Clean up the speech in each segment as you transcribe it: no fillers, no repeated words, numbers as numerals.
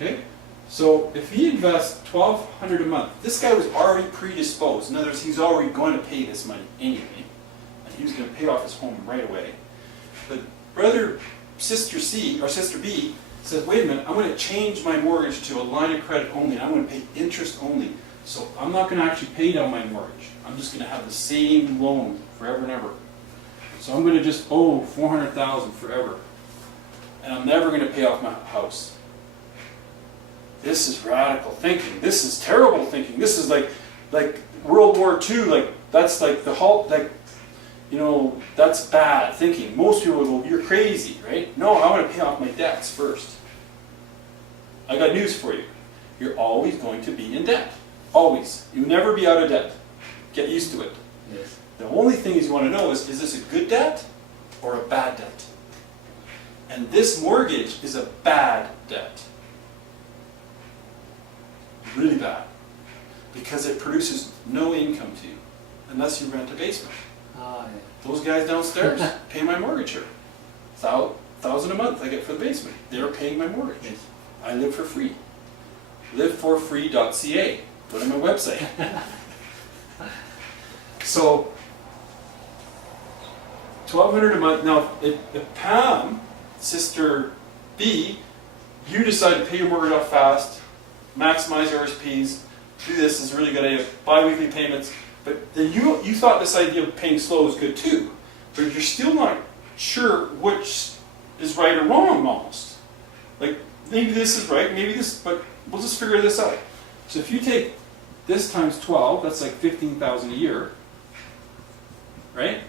Okay? So if he invests $1,200 a month, this guy was already predisposed. In other words, he's already going to pay this money anyway. And he was going to pay off his home right away. But sister C, or sister B, says, wait a minute, I'm going to change my mortgage to a line of credit only, and I'm going to pay interest only. So I'm not going to actually pay down my mortgage. I'm just going to have the same loan forever and ever. So I'm going to just owe $400,000 forever. And I'm never going to pay off my house. This is radical thinking. This is terrible thinking. This is like World War II. Like that's like the whole, like, you know, that's bad thinking. Most people will go, you're crazy, right? No, I want to pay off my debts first. I got news for you. You're always going to be in debt. Always. You'll never be out of debt. Get used to it. Yes. The only thing you want to know is this a good debt or a bad debt? And this mortgage is a bad debt. Really bad. Because it produces no income to you unless you rent a basement. Ah, Those guys downstairs pay my mortgage here. $1,000 a month I get for the basement. They're paying my mortgage. yes. I live for free. Liveforfree.ca. Go to my website. So, $1,200 a month. Now, if Pam, sister B, you decide to pay your mortgage off fast, maximize your RSPs, do this is a really good idea, bi-weekly payments, but then you thought this idea of paying slow was good too, but you're still not sure which is right or wrong almost. Like, maybe this is right, maybe this, but we'll just figure this out. So if you take this times 12, that's like $15,000 a year, right?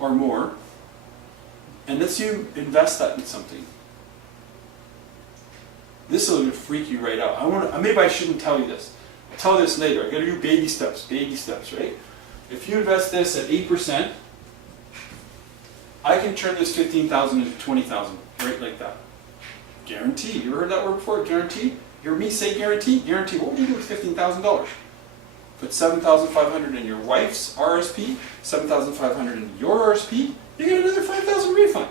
Or more. And let's you invest that in something. This will freak you right out. Maybe I shouldn't tell you this. I'll tell you this later. I got to do baby steps, right? If you invest this at 8%, I can turn this 15,000 into 20,000, right like that. Guarantee. You ever heard that word before? Guarantee. You hear me say guarantee? Guarantee. What would you do with $15,000? Put 7,500 in your wife's RSP, 7,500 in your RSP. You get another 5,000 refund.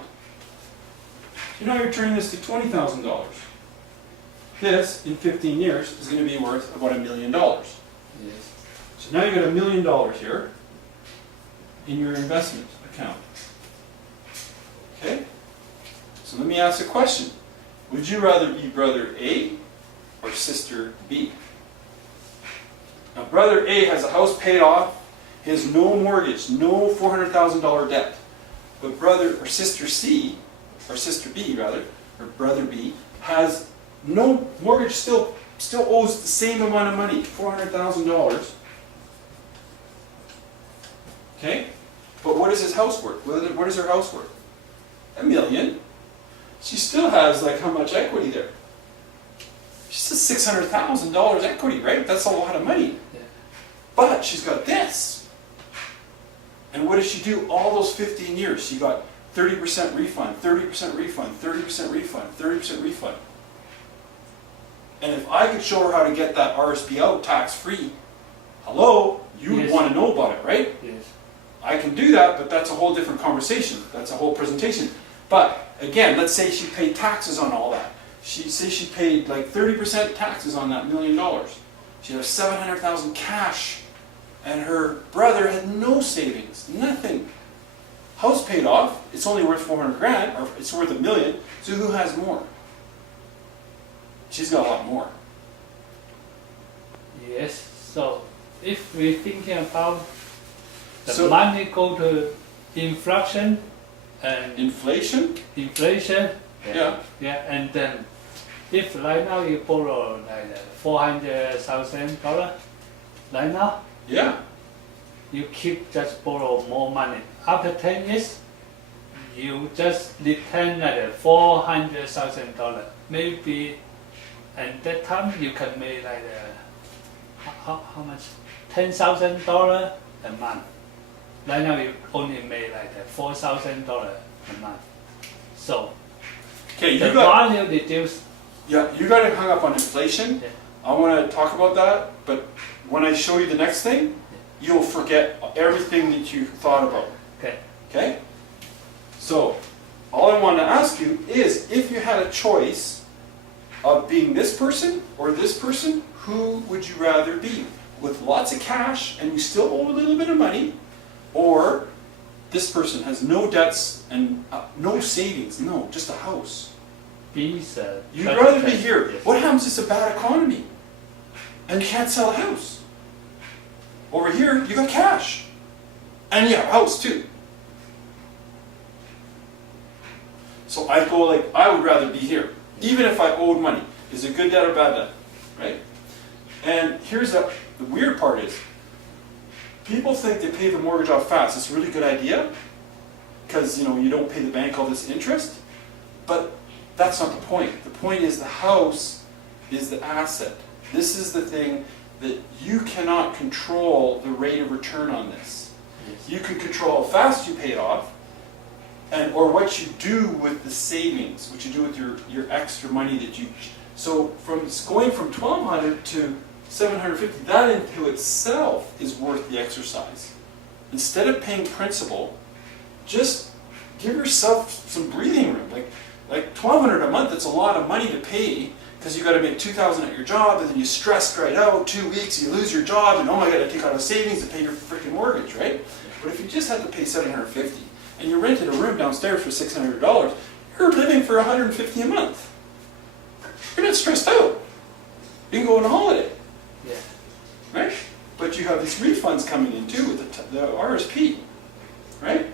So now you're turning this to $20,000. This, in 15 years, is going to be worth about $1 million. Yes. So now you've got $1 million here in your investment account. Okay? So let me ask a question. Would you rather be brother A or sister B? Now, brother A has a house paid off, he has no mortgage, no $400,000 debt. But brother or sister C, or sister B rather, or brother B, has no mortgage, still owes the same amount of money, $400,000. Okay? But what is his house worth? What is her house worth? $1 million. She still has like how much equity there? She has $600,000 equity, right? That's a lot of money. Yeah. But she's got this. And what did she do all those 15 years? She got 30% refund, 30% refund, 30% refund, 30% refund. And if I could show her how to get that RSP out tax-free, hello, you would Yes. want to know about it, right? Yes. I can do that, but that's a whole different conversation. That's a whole presentation. But again, let's say she paid taxes on all that. Say she paid like 30% taxes on that $1 million. She had $700,000 cash, and her brother had no savings, nothing. House paid off. It's only worth 400 grand, or it's worth $1 million. So who has more? She's got a lot more. Yes. So if we're thinking about the So- money go to inflation and Inflation? Yeah. Yeah, and then if right now you borrow like $400,000 right now, Yeah. you keep just borrow more money. After 10 years, you just return like $400,000 maybe, and that time you can make like how much? $10,000 a month. Right now you only make like $4,000 a month. So Okay, the you got. value reduced. Yeah, you got it hung up on inflation. Yeah. I want to talk about that, but when I show you the next thing, you'll forget everything that you thought about. Okay. Okay? So, all I want to ask you is, if you had a choice of being this person or this person, who would you rather be? With lots of cash and you still owe a little bit of money, or this person has no debts and no savings, no, just a house. You'd You'd rather be here. What happens if it's a bad economy and you can't sell a house? Over here, you got cash and you have a house too. So I go like, I would rather be here, even if I owed money. Is it good debt or bad debt, right? And here's the weird part is, people think they pay the mortgage off fast. It's a really good idea, because you don't pay the bank all this interest, but that's not the point. The point is the house is the asset. This is the thing that you cannot control the rate of return on this. Yes. You can control how fast you pay it off, or what you do with the savings, what you do with your extra money that you. So going from $1,200 to $750, that into itself is worth the exercise. Instead of paying principal, just give yourself some breathing room. Like $1,200 a month, that's a lot of money to pay, because you got to make $2,000 at your job, and then you stress right out, 2 weeks, you lose your job, and oh my God, I take out a savings to pay your freaking mortgage, right? But if you just had to pay $750, and you rented a room downstairs for $600, you're living for $150 a month. You're not stressed out. You can go on a holiday. Yeah. Right? But you have these refunds coming in too with the RSP, right?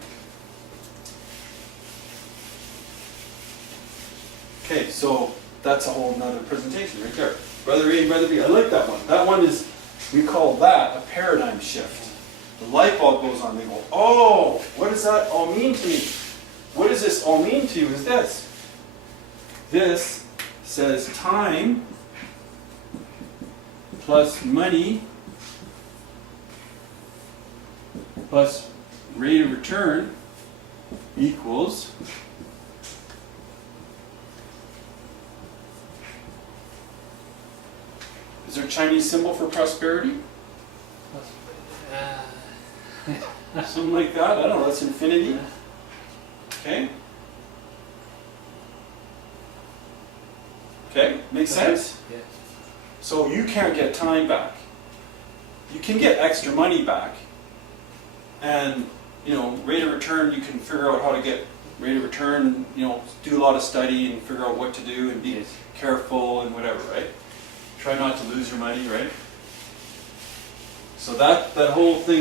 Okay, so that's a whole nother presentation right there. Brother A and Brother B, I like that one. That one is, we call that a paradigm shift. The light bulb goes on, they go, oh, what does that all mean to me? What does this all mean to you is this. This says time plus money plus rate of return equals is there a Chinese symbol for prosperity? Something like that? I don't know, that's infinity. Okay? Okay, makes sense? Yeah. So you can't get time back. You can get extra money back. And, rate of return, you can figure out how to get rate of return, do a lot of study and figure out what to do and be careful and whatever, right? Try not to lose your money, right? So that whole thing